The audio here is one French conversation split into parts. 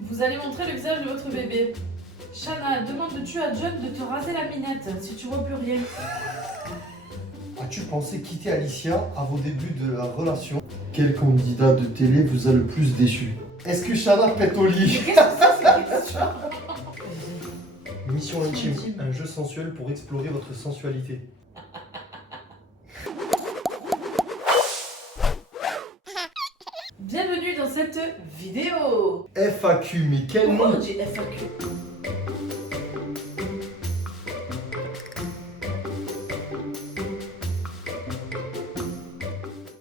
Vous allez montrer le visage de votre bébé. Shana, demandes-tu à John de te raser la minette si tu vois plus rien? As-tu pensé quitter Alicia à vos débuts de la relation? Quel candidat de télé vous a le plus déçu? Est-ce que Shana pète au lit? Qu'est-ce que c'est cette question? Mission intime, Intime. un jeu sensuel pour explorer votre sensualité. Bienvenue dans cette vidéo. FAQ, mais quel Pourquoi nom? on dit FAQ?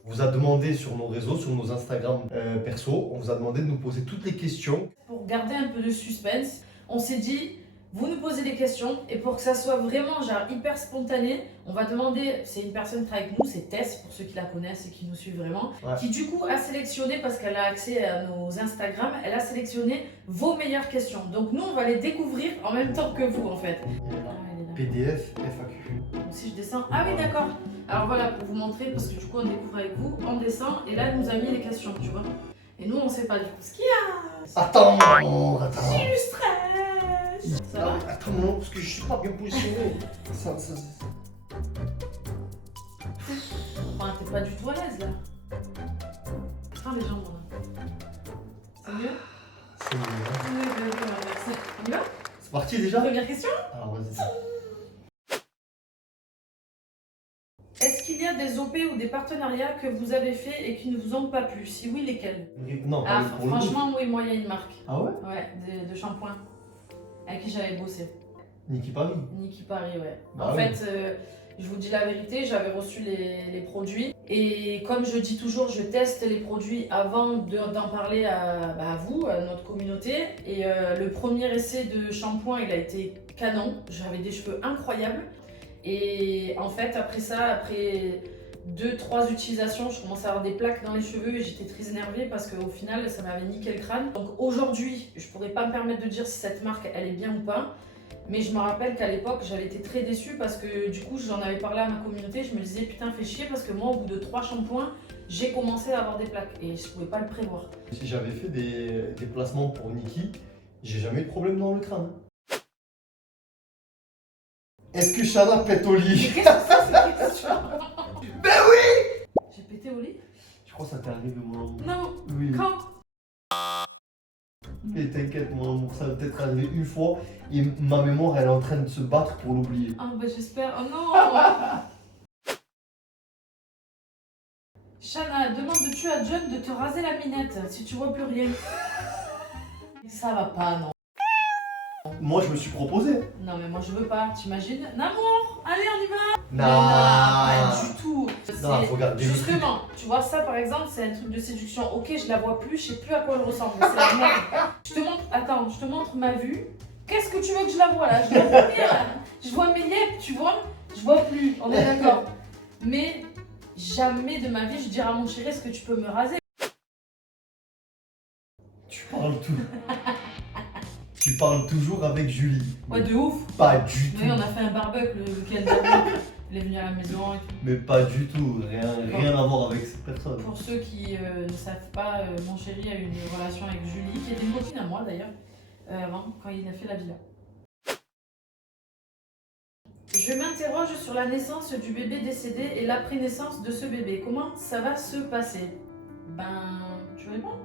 On vous a demandé sur nos réseaux, sur nos Instagram perso, on vous a demandé de nous poser toutes les questions. Pour garder un peu de suspense, on s'est dit, vous nous posez des questions et pour que ça soit vraiment genre hyper spontané, on va demander, c'est une personne qui travaille avec nous, c'est Tess, pour ceux qui la connaissent et qui nous suivent vraiment, Ouais. qui du coup a sélectionné, parce qu'elle a accès à nos Instagram, elle a sélectionné vos meilleures questions. Donc nous, on va les découvrir en même temps que vous en fait. Ah, elle est là. PDF, FAQ. Donc si je descends, ah oui d'accord. Alors voilà, pour vous montrer, parce que du coup on découvre avec vous, on descend et là elle nous a mis les questions, tu vois. Et nous on sait pas du coup ce qu'il y a. Attends. J'ai du stress. Ça va? Attends, non, parce que je suis pas bien positionné. Ça. Enfin, t'es pas du tout à l'aise là. Prends les jambes là. C'est mieux? C'est mieux, hein. Oui, merci. On y va? C'est parti déjà? Première question. Alors vas-y. Est-ce qu'il y a des OP ou des partenariats que vous avez fait et qui ne vous ont pas plu? Si oui, lesquels? Non, Ah, pour le coup. franchement, oui, moi il y a une marque. Ah ouais? Ouais, de shampoing. Avec qui j'avais bossé. Niki Paris. Niki Paris, ouais. Bah En ouais. fait, je vous dis la vérité, j'avais reçu les produits. Et comme je dis toujours, je teste les produits avant d'en parler à vous, à notre communauté. Et le premier essai de shampoing, il a été canon. J'avais des cheveux incroyables. Et en fait, après ça, après 2-3 utilisations, je commençais à avoir des plaques dans les cheveux et j'étais très énervée parce qu'au final, ça m'avait niqué le crâne. Donc aujourd'hui, je pourrais pas me permettre de dire si cette marque, elle est bien ou pas. Mais je me rappelle qu'à l'époque, j'avais été très déçue parce que du coup, j'en avais parlé à ma communauté. Je me disais, putain, fais chier parce que moi, au bout de 3 shampoings, j'ai commencé à avoir des plaques et je pouvais pas le prévoir. Si j'avais fait des placements pour Niki, j'ai jamais eu de problème dans le crâne. Est-ce que Shana pète au Mais lit? qu'est-ce que c'est cette question? Ben oui! J'ai pété au lit? Je crois que ça t'est arrivé, mon amour. Non. Oui. Quand? Mais t'inquiète, mon amour, ça va peut-être arriver une fois et ma mémoire, elle est en train de se battre pour l'oublier. Ah bah j'espère. Oh non. Shana, demandes-tu à John de te raser la minette si tu vois plus rien? Ça va pas, non. Moi, je me suis proposé. Non mais moi je veux pas, t'imagines? Amour, allez on y va. Non. Pas du tout. Non, C'est- faut garder le truc. Justement, tu vois ça par exemple, c'est un truc de séduction. Ok, je la vois plus, je sais plus à quoi elle ressemble. C'est la merde. Je te montre, attends, je te montre ma vue. Qu'est-ce que tu veux que je la vois là? Je la vois bien là. Je vois mes yeux, tu vois? Je vois plus, on est d'accord. Mais jamais de ma vie je dirais à mon chéri, est-ce que tu peux me raser? Tu parles tout. Tu parles toujours avec Julie. Ouais, de ouf. Pas du tout. Oui, on a fait un barbecue le week-end dernier. Il est venu à la maison et tout. Mais pas du tout. Rien à voir avec cette personne. Pour ceux qui ne savent pas, mon chéri a eu une relation avec Julie, qui était une copine à moi d'ailleurs, avant, quand il a fait la villa. Je m'interroge sur la naissance du bébé décédé et l'après-naissance de ce bébé. Comment ça va se passer? Ben, tu réponds?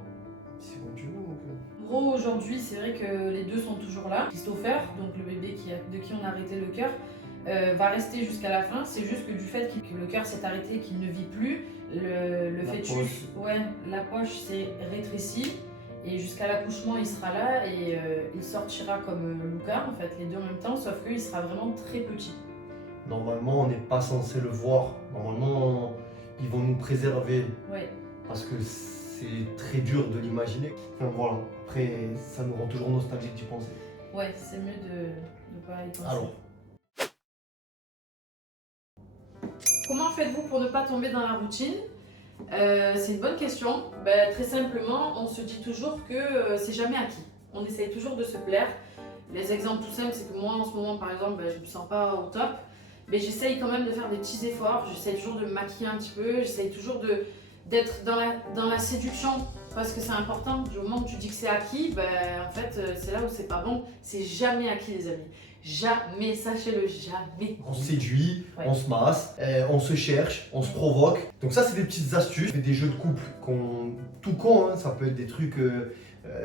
C'est comme tu veux, mon cœur. En gros, aujourd'hui, c'est vrai que les deux sont toujours là. Christopher, donc le bébé de qui on a arrêté le cœur, va rester jusqu'à la fin. C'est juste que du fait que le cœur s'est arrêté et qu'il ne vit plus, le La fœtus, poche. ouais, la poche s'est rétrécie. Et jusqu'à l'accouchement, il sera là et il sortira comme Luca, en fait, les deux en même temps, sauf qu'il sera vraiment très petit. Normalement, on n'est pas censé le voir. Normalement, ils vont nous préserver. Ouais. Parce que c'est très dur de l'imaginer. Enfin voilà. Après, ça nous rend toujours nostalgique d'y penser. Ouais, c'est mieux de ne pas y penser. Alors, Comment faites-vous pour ne pas tomber dans la routine? C'est une bonne question. Ben, très simplement, on se dit toujours que c'est jamais acquis. On essaye toujours de se plaire. Les exemples tout simples, c'est que moi en ce moment par exemple, ben, je me sens pas au top. Mais j'essaye quand même de faire des petits efforts. J'essaye toujours de me maquiller un petit peu. J'essaye toujours d'être dans la séduction Parce que c'est important. Du moment que tu dis que c'est acquis, ben, en fait, c'est là où c'est pas bon. C'est jamais acquis, les amis. Jamais, sachez-le, jamais. On se séduit, Ouais. on se masse, on se cherche, on se provoque. Donc ça, c'est des petites astuces, des jeux de couple tout con, hein. Ça peut être des trucs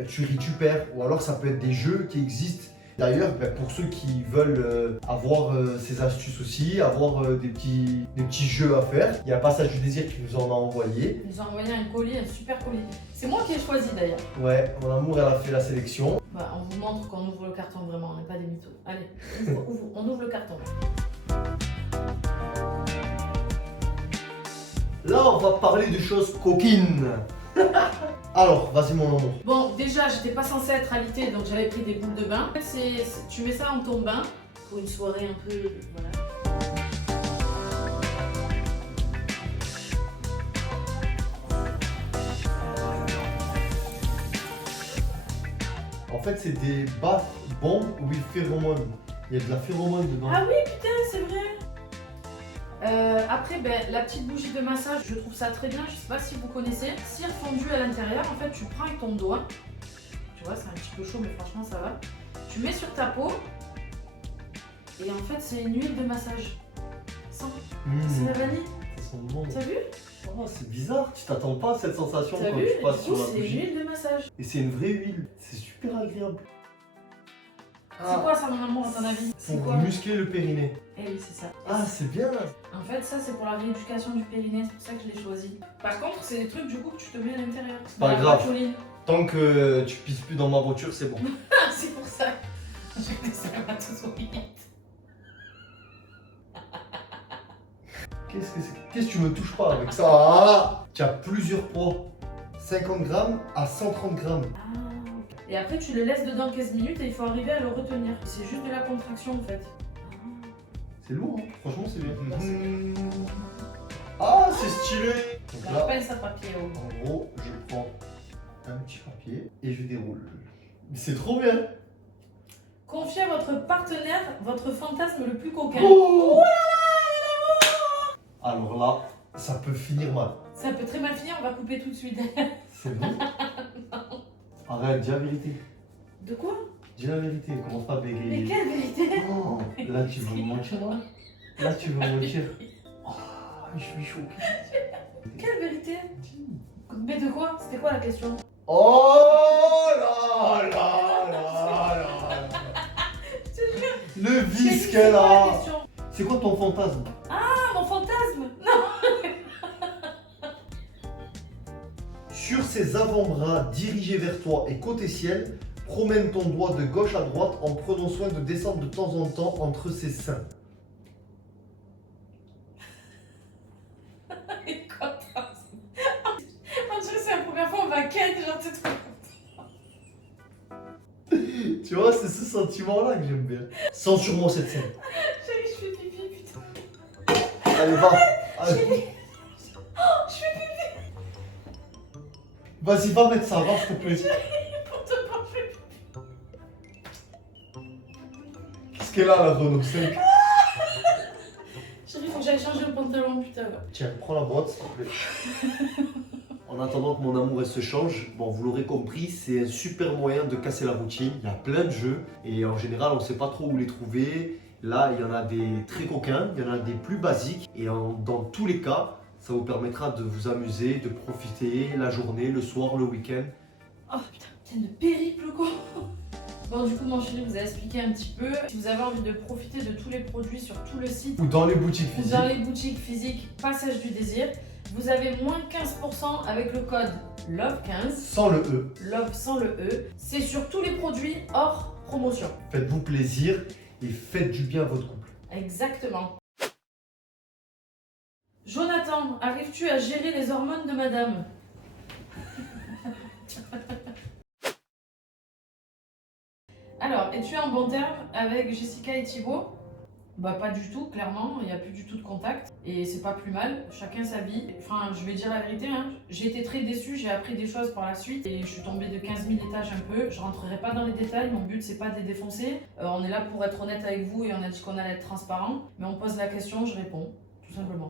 tu ris, tu perds, ou alors ça peut être des jeux qui existent. D'ailleurs, pour ceux qui veulent avoir ces astuces aussi, avoir des petits jeux à faire, il y a Passage du désir qui nous en a envoyé. Il nous a envoyé un colis, un super colis. C'est moi qui ai choisi d'ailleurs. Ouais, mon amour, elle a fait la sélection. Bah, on vous montre qu'on ouvre le carton vraiment, on n'est pas des mythos. Allez, on ouvre le carton. Là, on va parler de choses coquines. Alors, vas-y mon amour. Bon, déjà, j'étais pas censée être alitée, donc j'avais pris des boules de bain. En fait, tu mets ça dans ton bain pour une soirée un peu. Voilà. En fait, c'est des baffes bombes with phéromone. Il y a de la phéromone dedans. Ah oui, putain, c'est vrai. Après, la petite bougie de massage, je trouve ça très bien. Je sais pas si vous connaissez. Cire fondue à l'intérieur, en fait, tu prends avec ton doigt. Tu vois, c'est un petit peu chaud, mais franchement, ça va. Tu mets sur ta peau. Et en fait, c'est une huile de massage. C'est la vanille. Ça sent bon. T'as vu? Oh, c'est bizarre, tu t'attends pas à cette sensation T'as quand vu? tu passes Du sur coup, la c'est une bougie. huile de massage. Et c'est une vraie huile, c'est super agréable. C'est quoi ça, mon amour, à ton avis? C'est Pour quoi? muscler le périnée. Eh oui, c'est ça. Ah, c'est bien. En fait, ça, c'est pour la rééducation du périnée. C'est pour ça que je l'ai choisi. Par contre, c'est des trucs du coup que tu te mets à l'intérieur. Pas Dans la grave. patoline. Tant que tu pisses plus dans ma voiture, c'est bon. Ah, c'est pour ça. J'ai des spermatozoïdes. Qu'est-ce que tu me touches pas avec ça? Ah, tu as plusieurs poids. 50 grammes à 130 grammes. Ah, ok. Et après, tu le laisses dedans 15 minutes et il faut arriver à le retenir. C'est juste de la contraction en fait. C'est lourd, hein. Franchement, c'est bien. Merci. Ah, c'est stylé. Donc La là, pince à papier. Oh. en gros, je prends un petit papier et je déroule. Mais c'est trop bien. Confiez à votre partenaire votre fantasme le plus coquin. Oh alors là, ça peut finir mal. Ça peut très mal finir, on va couper tout de suite. C'est bon. Arrête, dis la vérité. De quoi? Dis la vérité, commence pas à Mais bégayer. quelle vérité? Oh, là, tu veux me mentir, là? Là, tu veux me mentir. Oh, je suis choqué. Quelle vérité? Mais de quoi? C'était quoi la question? Oh là là là là. Je te jure. Le j'ai vice dit, qu'elle c'est quoi la a. question? C'est quoi ton fantasme? Ah, mon fantasme! Non! Sur ses avant-bras dirigés vers toi et côté ciel, promène ton doigt de gauche à droite en prenant soin de descendre de temps en temps entre ses seins. Et quand on dirait que c'est la première fois on va ken, genre t'es trop. Tu vois, c'est ce sentiment-là que j'aime bien. Censure-moi cette scène. Chérie, je fais pipi, putain. Allez, va. Allez. Chérie. Oh, je fais pipi Vas-y, va mettre ça, va, s'il te plaît. pour te voir, je fais pipi. Qu'est-ce qu'elle a, la Renault 5? Chérie, faut que j'aille changer le pantalon, putain. Tiens, prends la boîte, s'il te plaît. En attendant que mon amour elle se change, bon vous l'aurez compris, c'est un super moyen de casser la routine. Il y a plein de jeux et en général on ne sait pas trop où les trouver. Là il y en a des très coquins, il y en a des plus basiques et dans tous les cas, ça vous permettra de vous amuser, de profiter la journée, le soir, le week-end. Oh putain, de périple quoi. Bon, du coup, mon chéri vous a expliqué un petit peu. Si vous avez envie de profiter de tous les produits sur tout le site Ou dans les boutiques ou physiques. dans les boutiques physiques Passage du Désir, vous avez moins 15% avec le code LOVE15. Sans le E. Love sans le E. C'est sur tous les produits hors promotion. Faites-vous plaisir et faites du bien à votre couple. Exactement. Jonathan, arrives-tu à gérer les hormones de madame? Alors, es-tu en bon terme avec Jessica et Thibaut? Bah pas du tout, clairement, il n'y a plus du tout de contact et c'est pas plus mal, chacun sa vie. Enfin, je vais dire la vérité, hein. J'ai été très déçue, j'ai appris des choses par la suite et je suis tombée de 15 000 étages un peu. Je rentrerai pas dans les détails, mon but c'est pas de les défoncer. On est là pour être honnête avec vous et on a dit qu'on allait être transparent, mais on pose la question, je réponds, tout simplement.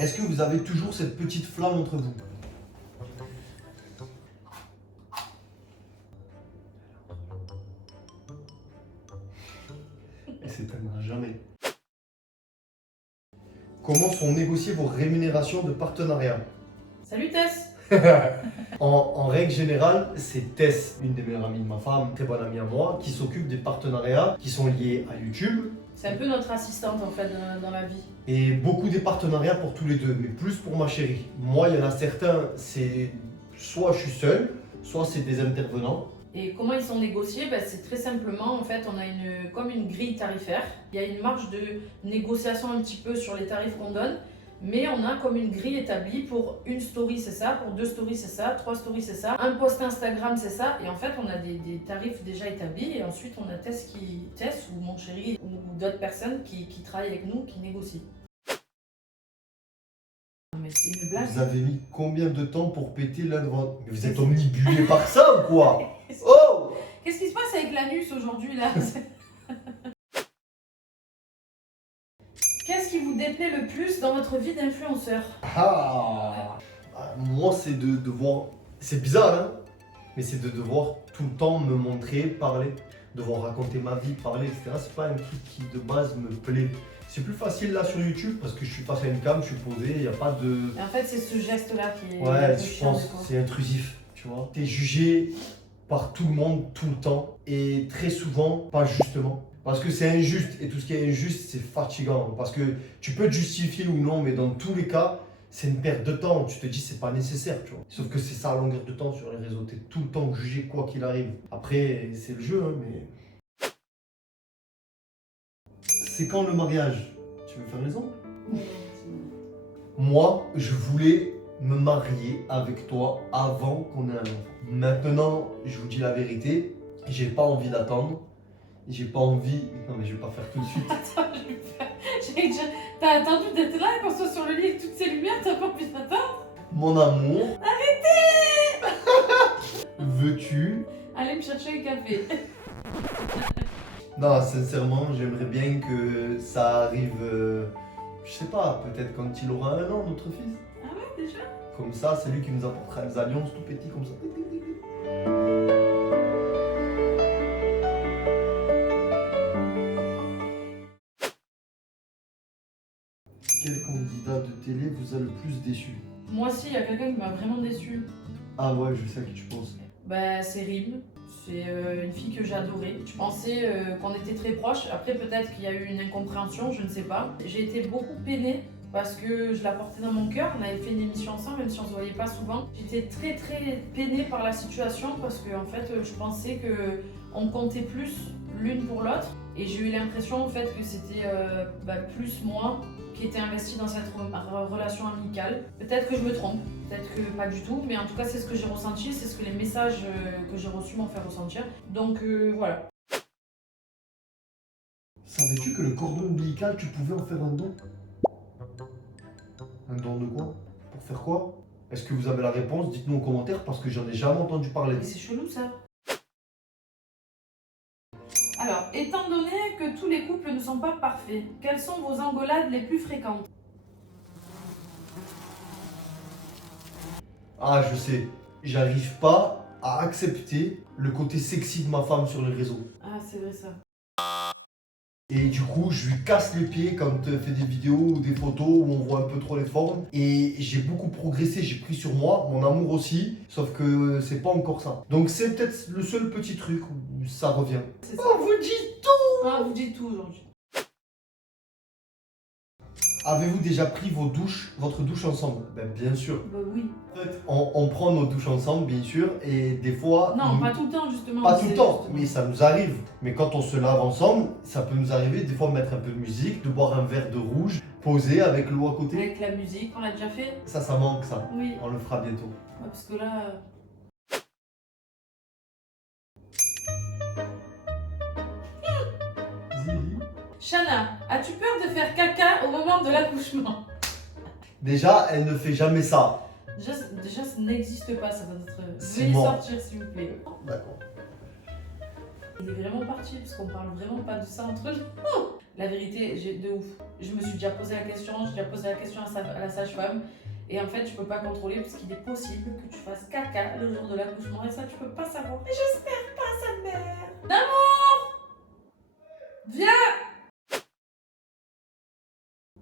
Est-ce que vous avez toujours cette petite flamme entre vous? s'éteindra jamais. Comment sont négociées vos rémunérations de partenariat? Salut Tess. En règle générale, c'est Tess, une des meilleures amies de ma femme, très bonne amie à moi, qui s'occupe des partenariats qui sont liés à YouTube. C'est un peu notre assistante en fait dans la vie. Et beaucoup des partenariats pour tous les deux, mais plus pour ma chérie. Moi, il y en a certains, c'est soit je suis seul, soit c'est des intervenants. Et comment ils sont négociés? C'est très simplement, en fait, on a comme une grille tarifaire. Il y a une marge de négociation un petit peu sur les tarifs qu'on donne, mais on a comme une grille établie pour une story c'est ça, pour 2 stories c'est ça, 3 stories c'est ça, un post Instagram c'est ça, et en fait on a des tarifs déjà établis, et ensuite on a Tess ou mon chéri ou d'autres personnes qui travaillent avec nous, qui négocient. Mais c'est une blague. Vous avez mis combien de temps pour péter l'un de vos... Mais vous êtes omnibulé par ça ou quoi? Oh! Qu'est-ce qui se passe avec l'anus aujourd'hui là? Qu'est-ce qui vous déplaît le plus dans votre vie d'influenceur? Moi, c'est de voir... C'est bizarre, hein? Mais c'est de devoir tout le temps me montrer, parler, devoir raconter ma vie, parler, etc. C'est pas un truc qui, de base, me plaît. C'est plus facile là sur YouTube parce que je suis face à une cam, je suis posé, il n'y a pas de... En fait, c'est ce geste-là qui est... Ouais, je pense que c'est intrusif, tu vois. T'es jugé par tout le monde, tout le temps, et très souvent, pas justement. Parce que c'est injuste, et tout ce qui est injuste, c'est fatigant. Parce que tu peux te justifier ou non, mais dans tous les cas, c'est une perte de temps. Tu te dis, c'est pas nécessaire, tu vois. Sauf que c'est ça à longueur de temps sur les réseaux. T'es tout le temps jugé quoi qu'il arrive. Après, c'est le jeu, hein, mais... C'est quand le mariage? Tu veux faire les ongles? Moi, je voulais me marier avec toi avant qu'on ait un enfant. Maintenant, je vous dis la vérité, j'ai pas envie d'attendre. J'ai pas envie... Non mais je vais pas faire tout de suite. Attends, je vais faire... J'allais dire, t'as attendu d'être là, qu'on soit sur le lit avec toutes ces lumières, t'as pas envie d'attendre? Mon amour... Arrêtez! Veux-tu... Allez me chercher un café. Non, sincèrement, j'aimerais bien que ça arrive... je sais pas, peut-être quand il aura 1 an, notre fils. Ah ouais, déjà? Comme ça, c'est lui qui nous apportera les alliances tout petits comme ça. Quel candidat de télé vous a le plus déçu? Moi aussi, il y a quelqu'un qui m'a vraiment déçu. Ah ouais, je sais à qui tu penses. C'est Rim. C'est une fille que j'adorais. Je pensais qu'on était très proches. Après, peut-être qu'il y a eu une incompréhension, je ne sais pas. J'ai été beaucoup peinée parce que je la portais dans mon cœur. On avait fait une émission ensemble, même si on se voyait pas souvent. J'étais très très peinée par la situation parce que en fait, je pensais qu'on comptait plus l'une pour l'autre. Et j'ai eu l'impression en fait que c'était plus moi qui était investi dans cette relation amicale. Peut-être que je me trompe, peut-être que pas du tout, mais en tout cas c'est ce que j'ai ressenti, c'est ce que les messages que j'ai reçus m'ont fait ressentir. Donc voilà. Savais-tu que le cordon ombilical, tu pouvais en faire un don? Un don de quoi? Pour faire quoi? Est-ce que vous avez la réponse? Dites-nous en commentaire parce que j'en ai jamais entendu parler. Mais c'est chelou ça. Alors, étant donné que tous les couples ne sont pas parfaits, quelles sont vos engueulades les plus fréquentes? Ah, je sais. J'arrive pas à accepter le côté sexy de ma femme sur les réseaux. Ah, c'est vrai ça. Et du coup, je lui casse les pieds quand elle fait des vidéos ou des photos où on voit un peu trop les formes. Et j'ai beaucoup progressé, j'ai pris sur moi, mon amour aussi, sauf que c'est pas encore ça. Donc c'est peut-être le seul petit truc où ça revient. C'est ça. Oh, vous dites tout! Ah, vous dites tout aujourd'hui. Avez-vous déjà pris votre douche ensemble? Ben, bien sûr. Bah oui. En fait, on prend nos douches ensemble, bien sûr, et des fois... Non, pas tout le temps justement. Pas tout le temps, mais ça nous arrive. Mais quand on se lave ensemble, ça peut nous arriver des fois de mettre un peu de musique, de boire un verre de rouge, posé avec l'eau à côté. Avec la musique, on l'a déjà fait? Ça manque ça. Oui. On le fera bientôt. Ouais, parce que là... Zili. Shana, as-tu peur de faire caca au moment de l'accouchement? Déjà, elle ne fait jamais ça. Déjà, ça n'existe pas, ça doit être... C'est Veuillez mort. sortir s'il vous plaît. D'accord. Il est vraiment parti parce qu'on parle vraiment pas de ça entre nous. La vérité, j'ai de ouf. Je me suis déjà posé la question, j'ai déjà posé la question à la sage-femme. Et en fait, je peux pas contrôler parce qu'il est possible que tu fasses caca le jour de l'accouchement. Et ça, tu peux pas savoir. Et j'espère pas, sa mère. D'amour! Viens!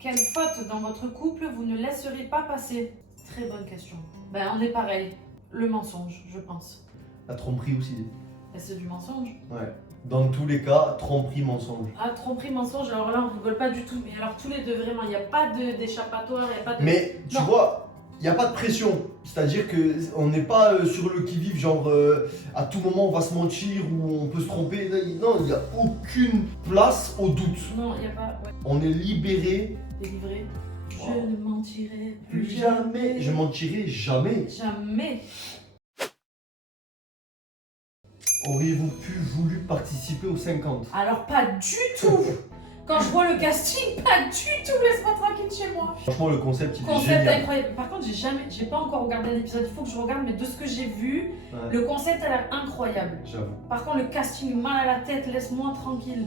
Quelle faute dans votre couple vous ne laisserez pas passer? Très bonne question. Ben, on est pareil. Le mensonge, je pense. La tromperie aussi. Ben, c'est du mensonge. Ouais. Dans tous les cas, tromperie, mensonge. Ah, tromperie, mensonge, alors là, on rigole pas du tout. Mais alors, tous les deux, vraiment, il n'y a pas d'échappatoire, il n'y a pas de... Mais tu Non. vois, il n'y a pas de pression. C'est-à-dire qu'on n'est pas sur le qui-vive, genre à tout moment on va se mentir ou on peut se tromper. Non, il n'y a aucune place au doute. Non, il n'y a pas... Ouais. On est libéré. Délivré. Wow. Je ne mentirai Plus jamais. Je mentirai jamais. Jamais. Auriez-vous voulu participer aux 50? Alors, pas du tout. Quand je vois le casting, pas du tout. Laisse-moi tranquille chez moi. Franchement, le concept, il est Concept génial. incroyable. Par contre, j'ai pas encore regardé un épisode. Il faut que je regarde, mais de ce que j'ai vu, Ouais, le concept a l'air incroyable. j'avoue. Par contre, le casting mal à la tête, laisse-moi tranquille.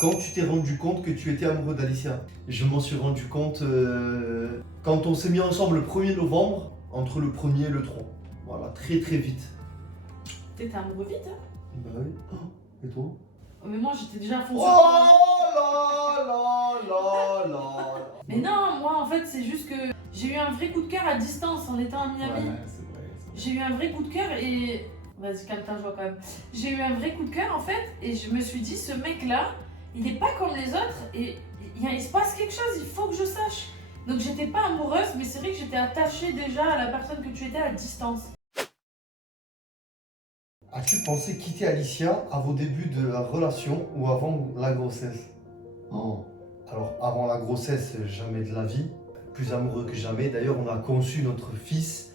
Quand tu t'es rendu compte que tu étais amoureux d'Alicia? Je m'en suis rendu compte quand on s'est mis ensemble le 1er novembre, entre le 1er et le 3. Voilà, très très vite. T'étais amoureux vite, hein? Bah oui. Oh, et toi? Mais moi, j'étais déjà à fond Oh sur toi. là là là là. Mais non, moi, en fait, c'est juste que j'ai eu un vrai coup de cœur à distance en étant à Miami. Ouais, c'est vrai. J'ai eu un vrai coup de cœur et... Vas-y, calme ta joie quand même. J'ai eu un vrai coup de cœur, en fait, et je me suis dit, ce mec-là, il est pas comme les autres et il se passe quelque chose, il faut que je sache. Donc j'étais pas amoureuse, mais c'est vrai que j'étais attachée déjà à la personne que tu étais à distance. As-tu pensé quitter Alicia à vos débuts de la relation ou avant la grossesse? Non. Alors avant la grossesse, jamais de la vie. Plus amoureux que jamais. D'ailleurs, on a conçu notre fils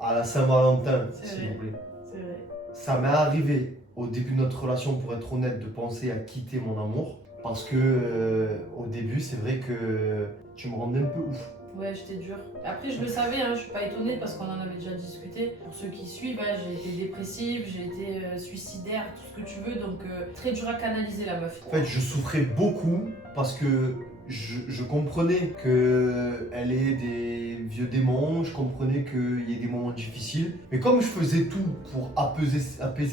à la Saint-Valentin, C'est s'il vrai. vous plaît. C'est vrai. Ça m'est arrivé au début de notre relation, pour être honnête, de penser à quitter mon amour. Parce que au début, c'est vrai que tu me rendais un peu ouf. Ouais, j'étais dure. Après, je le savais, hein, je suis pas étonnée parce qu'on en avait déjà discuté. Pour ceux qui suivent, hein, j'ai été dépressive, j'ai été suicidaire, tout ce que tu veux, donc très dur à canaliser la meuf. En fait, je souffrais beaucoup parce que je comprenais qu'elle ait des vieux démons, je comprenais qu'il y ait des moments difficiles. Mais comme je faisais tout pour apaiser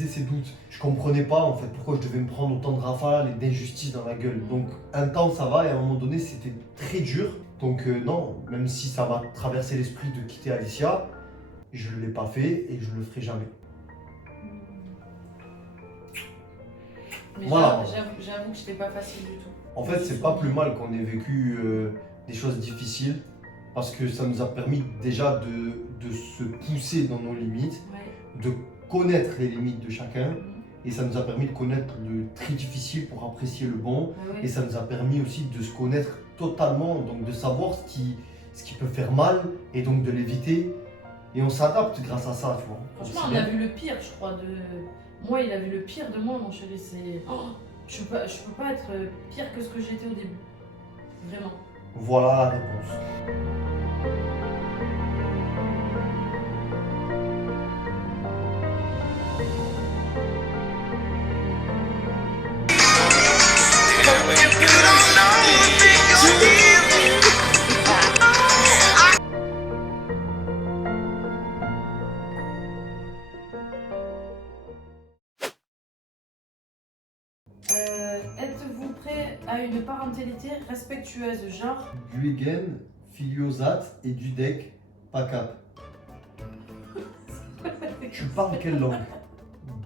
ses doutes, je comprenais pas en fait pourquoi je devais me prendre autant de rafales et d'injustice dans la gueule. Donc un temps ça va et à un moment donné c'était très dur. Donc non, même si ça m'a traversé l'esprit de quitter Alicia, je ne l'ai pas fait et je ne le ferai jamais. Mais Voilà. j'avoue que c'était pas facile du tout. En fait, c'est pas plus mal qu'on ait vécu des choses difficiles parce que ça nous a permis déjà de se pousser dans nos limites, Ouais. de connaître les limites de chacun Mhm. et ça nous a permis de connaître le très difficile pour apprécier le bon Ouais, et ça nous a permis aussi de se connaître totalement, donc de savoir ce qui peut faire mal et donc de l'éviter et on s'adapte grâce à ça, tu vois. Franchement, Aussi on a bien. vu le pire, je crois, de... Moi, il a vu le pire de moi, mon chéri, c'est... Oh, je peux pas être pire que ce que j'étais au début. Vraiment. Voilà la réponse. Êtes-vous prêt à une parentalité respectueuse, genre... Guegen, Filiosat et Dudek, Pacap. Tu parles quelle langue?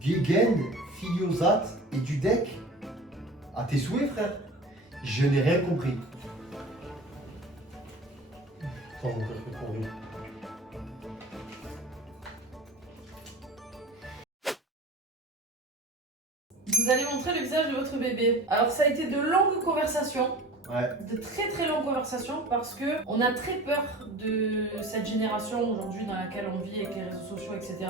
Guegen, Filiosat et Dudek? À tes souhaits, frère? Je n'ai rien compris. Attends, mon frère, fais pour rire. Vous allez montrer le visage de votre bébé. Alors ça a été de longues conversations, Ouais, de très très longues conversations parce que on a très peur de cette génération aujourd'hui dans laquelle on vit avec les réseaux sociaux, etc.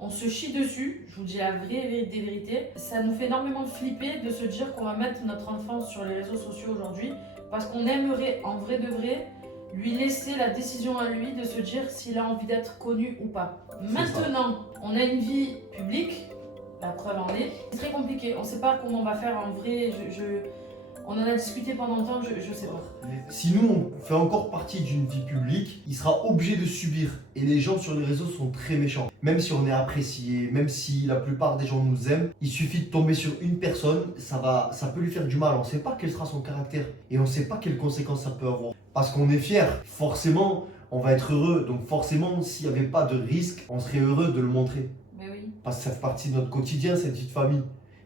On se chie dessus, je vous dis la vraie des vérités. Ça nous fait énormément flipper de se dire qu'on va mettre notre enfant sur les réseaux sociaux aujourd'hui parce qu'on aimerait en vrai de vrai lui laisser la décision à lui de se dire s'il a envie d'être connu ou pas. Maintenant, on a une vie publique. La preuve en est. C'est très compliqué. On ne sait pas comment on va faire en vrai. On en a discuté pendant longtemps, je sais pas. Si nous, on fait encore partie d'une vie publique, il sera obligé de subir. Et les gens sur les réseaux sont très méchants. Même si on est apprécié, même si la plupart des gens nous aiment, il suffit de tomber sur une personne, ça peut lui faire du mal. On ne sait pas quel sera son caractère et on ne sait pas quelles conséquences ça peut avoir. Parce qu'on est fier, forcément, on va être heureux. Donc forcément, s'il n'y avait pas de risque, on serait heureux de le montrer. Mais oui. Parce que ça fait partie de notre quotidien, cette vie de famille.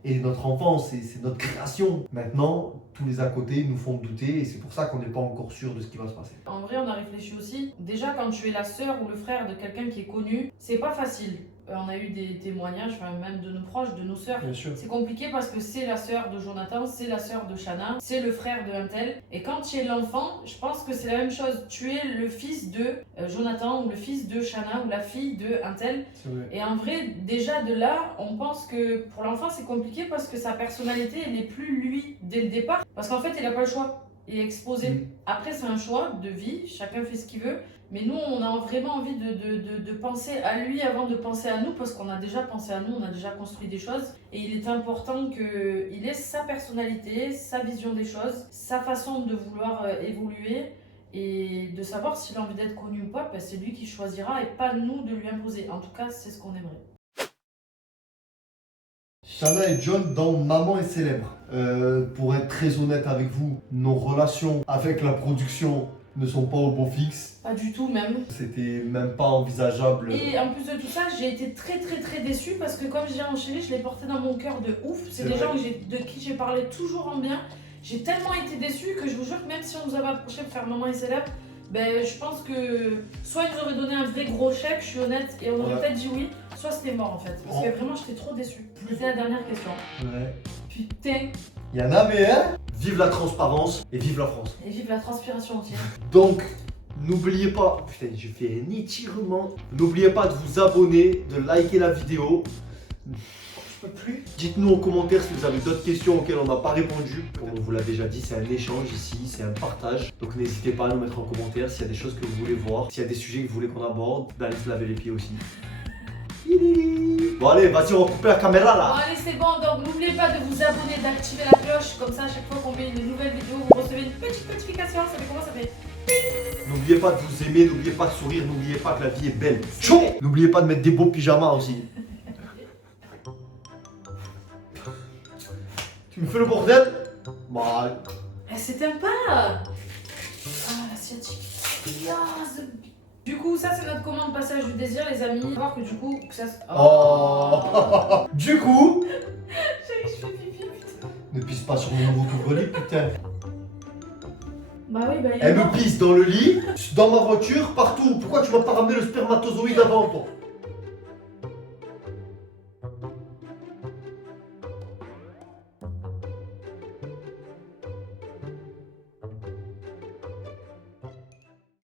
Et notre enfance, c'est notre création. Maintenant, tous les à côté nous font douter et c'est pour ça qu'on n'est pas encore sûr de ce qui va se passer. En vrai, on a réfléchi aussi. Déjà, quand tu es la sœur ou le frère de quelqu'un qui est connu, c'est pas facile. On a eu des témoignages, même de nos proches, de nos sœurs. Bien sûr. C'est compliqué parce que c'est la sœur de Jonathan, c'est la sœur de Shanna, c'est le frère de un tel. Et quand tu es l'enfant, je pense que c'est la même chose. Tu es le fils de Jonathan ou le fils de Shanna ou la fille de un tel. C'est vrai. Et en vrai, déjà de là, on pense que pour l'enfant, c'est compliqué parce que sa personnalité, elle n'est plus lui dès le départ. Parce qu'en fait, il n'a pas le choix. Il est exposé. Après, c'est un choix de vie, chacun fait ce qu'il veut. Mais nous, on a vraiment envie de penser à lui avant de penser à nous, parce qu'on a déjà pensé à nous, on a déjà construit des choses. Et il est important qu'il ait sa personnalité, sa vision des choses, sa façon de vouloir évoluer et de savoir s'il a envie d'être connu ou pas, c'est lui qui choisira et pas nous de lui imposer. En tout cas, c'est ce qu'on aimerait. Shanna et John dans Maman est célèbre. Pour être très honnête avec vous, nos relations avec la production ne sont pas au beau fixe. Pas du tout même. C'était même pas envisageable. Et en plus de tout ça, j'ai été très déçue parce que comme je l'ai enchaîné, je l'ai porté dans mon cœur de ouf. C'est des gens de qui j'ai parlé toujours en bien. J'ai tellement été déçue que je vous jure que même si on nous avait approché pour faire Maman est célèbre, je pense que soit ils nous auraient donné un vrai gros chèque, je suis honnête, et on aurait peut-être dit oui, soit c'était mort en fait. Parce que vraiment j'étais trop déçue. C'était la dernière question. Ouais. Putain. Il y en a mais hein. Vive la transparence et vive la France. Et vive la transpiration entière. Donc, n'oubliez pas, putain j'ai fait un étirement. N'oubliez pas de vous abonner, de liker la vidéo. Je peux plus. Dites-nous en commentaire si vous avez d'autres questions auxquelles on n'a pas répondu. Comme on vous l'a déjà dit, c'est un échange ici, c'est un partage. Donc n'hésitez pas à nous mettre en commentaire s'il y a des choses que vous voulez voir, s'il y a des sujets que vous voulez qu'on aborde, d'aller se laver les pieds aussi. Bon allez, vas-y, on va couper la caméra là. Bon allez, c'est bon, donc n'oubliez pas de vous abonner, d'activer la cloche, comme ça à chaque fois qu'on met une nouvelle vidéo, vous recevez une petite notification, ça fait comment ça fait? N'oubliez pas de vous aimer, n'oubliez pas de sourire, n'oubliez pas que la vie est belle. Tchou. N'oubliez pas de mettre des beaux pyjamas aussi. Tu me fais le bordel? Bah... C'est sympa. Ah, l'asiatique. Yes. Du coup, ça c'est notre commande passage du désir, les amis. Faut voir que du coup, que ça... Oh. Du coup... Chérie, je fais pipi, putain. Ne pisse pas sur mon nouveau couvre-lit, putain. Bah oui, bah il est Elle mort. me pisse dans le lit, dans ma voiture, partout. Pourquoi tu m'as pas ramené le spermatozoïde avant, toi?